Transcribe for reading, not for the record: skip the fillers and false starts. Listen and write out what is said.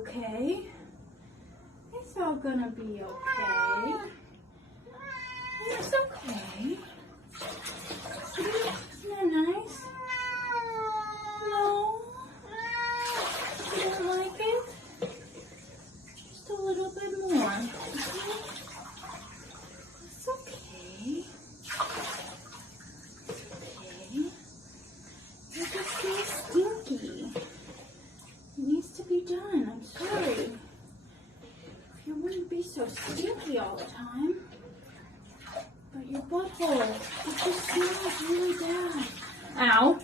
okay. It's all gonna be okay. It's okay. Isn't that nice? No? You don't like it? Just a little bit more. Okay? It's okay. Okay. You're just so stinky. It needs to be done. I'm sorry. If you wouldn't be so stinky all the time. But your butthole, it just smells really bad. Ow.